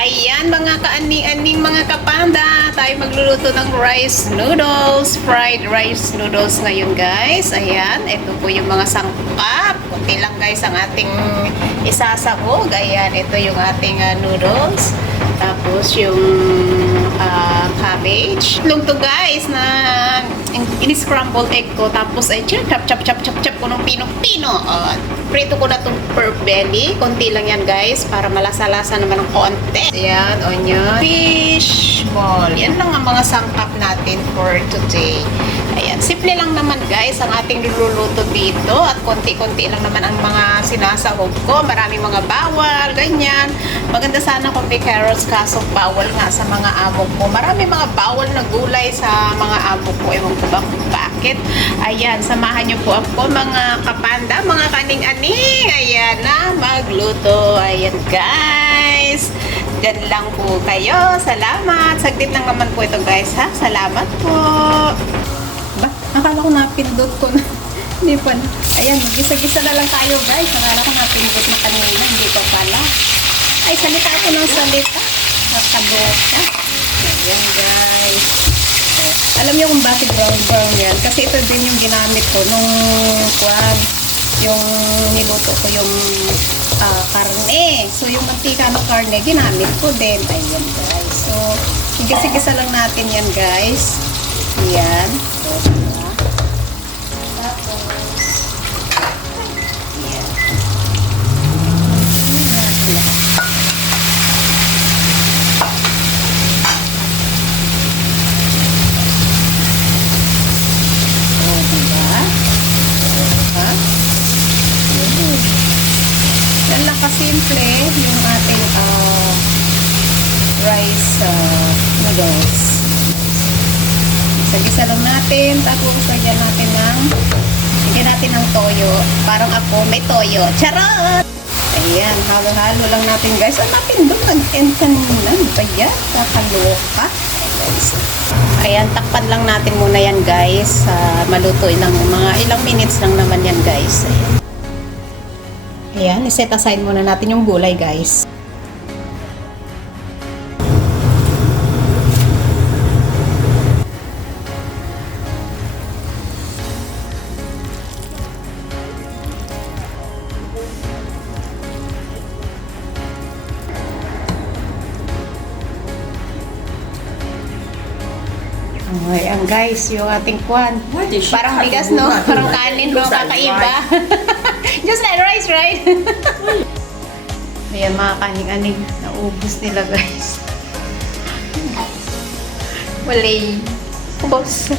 Ayan mga kaani-aning mga kapanda, tayo magluluto ng rice noodles, fried rice noodles ngayon guys. Ayan, ito po yung mga sangkap. Kunti lang guys ang ating isasabog. Ayan, ito yung ating noodles. Tapos yung cabbage. Itlog to guys na in-scrambled egg ko. Tapos ay chop ko ng pino-pino. Prito ko na itong pork belly. Konti lang yan guys para malasa-lasa naman ng konti. Ayan, onion. Fish ball. Yan lang ang mga sangkap natin for today. Ayan, simple lang naman guys ang ating niluluto dito. At konti-konti lang naman ang mga sinasahog ko. Maraming mga bawal, ganyan. Maganda sana kung may carrots kaso bawal nga sa mga amo ko. Marami mga bawal na gulay sa mga amo ko. Ewan ko ba kung bakit. Ayan, samahan niyo po ako mga kapanda, mga kaning-aning. Ayan na, magluto. Ayan guys. Diyan lang po kayo. Salamat. Saglit lang naman po ito guys ha. Salamat po. Ba, akala ko napindot ko na. Hindi pa. Ayan, mag-isa-gisa na lang tayo guys. Akala ko napindot na kanina. Hindi ko pala. Ay, salita ako ng salita. Nakabosa. Ayan guys. Alam niyo kung bakit brown yan? Kasi ito din yung ginamit ko nung yung niluto ko yung karne. So, yung mantika ng karne, ginamit ko din. Ayan guys. So, igisa-gisa lang natin yan guys. Ayan. So, tapos, ayan. Yan lang kasimple yung ating rice noodles. Isa-gisa lang natin. Tapos lagyan natin ng toyo. Parang ako may toyo. Charot! Ayan, halo-halo lang natin guys. Ang napindot kanina. Kaya, kakaloka. Ayan, takpan lang natin muna yan guys. Maluto ng mga ilang minutes lang naman yan guys. Ayan, iset aside muna natin yung gulay guys. Ayan guys, yung ating kwan. Parang bigas no? Parang kanin no? Kakaiba. Just like rice, right? Ayan mga kaning-aning. Naubos nila guys. Walay. Ubos.